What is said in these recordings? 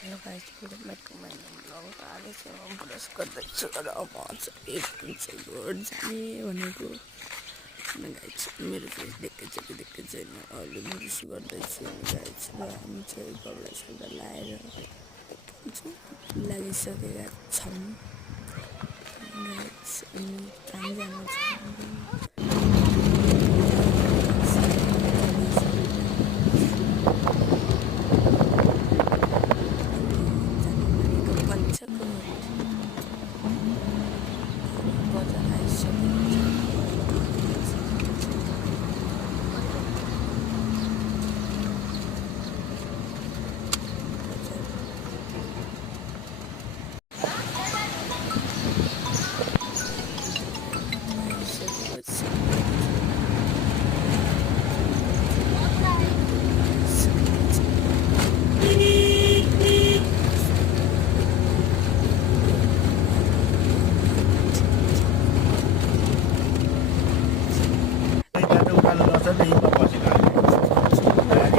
Hello guys, good morning blog आज चाहिँ म ब्रस गर्दैछु र म चाहिँ एकछिन चाहिँ घर जाने भनेको गाइस। मेरो फेस देख्दै छैन, अहिले म ब्रस गर्दैछु गाइस। र हामी चाहिँ कपडा सपडा लाएर लागिसकेका छौँ गाइस। अनि काम जानु छ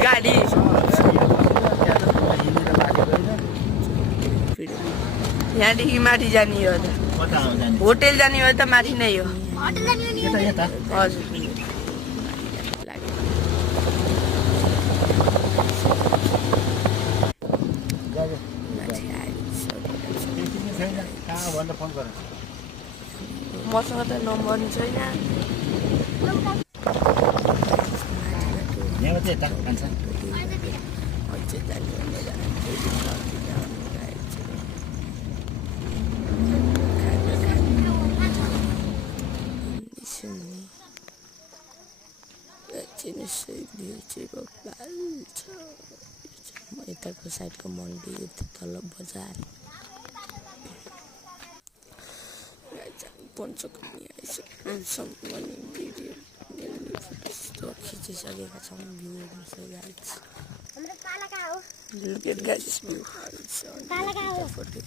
गाडी यहाँदेखि माथि जाने हो त, होटेल जाने हो त माथि नै हो। हजुर मसँग त नम्बर छैन। यताको साइडको मन्डी, तल बजार पञ्चकन्या आइसक्यो। भिडियो खिचिसकेका छौँ। भ्यूहरू छ guys. Look at guys view. Photo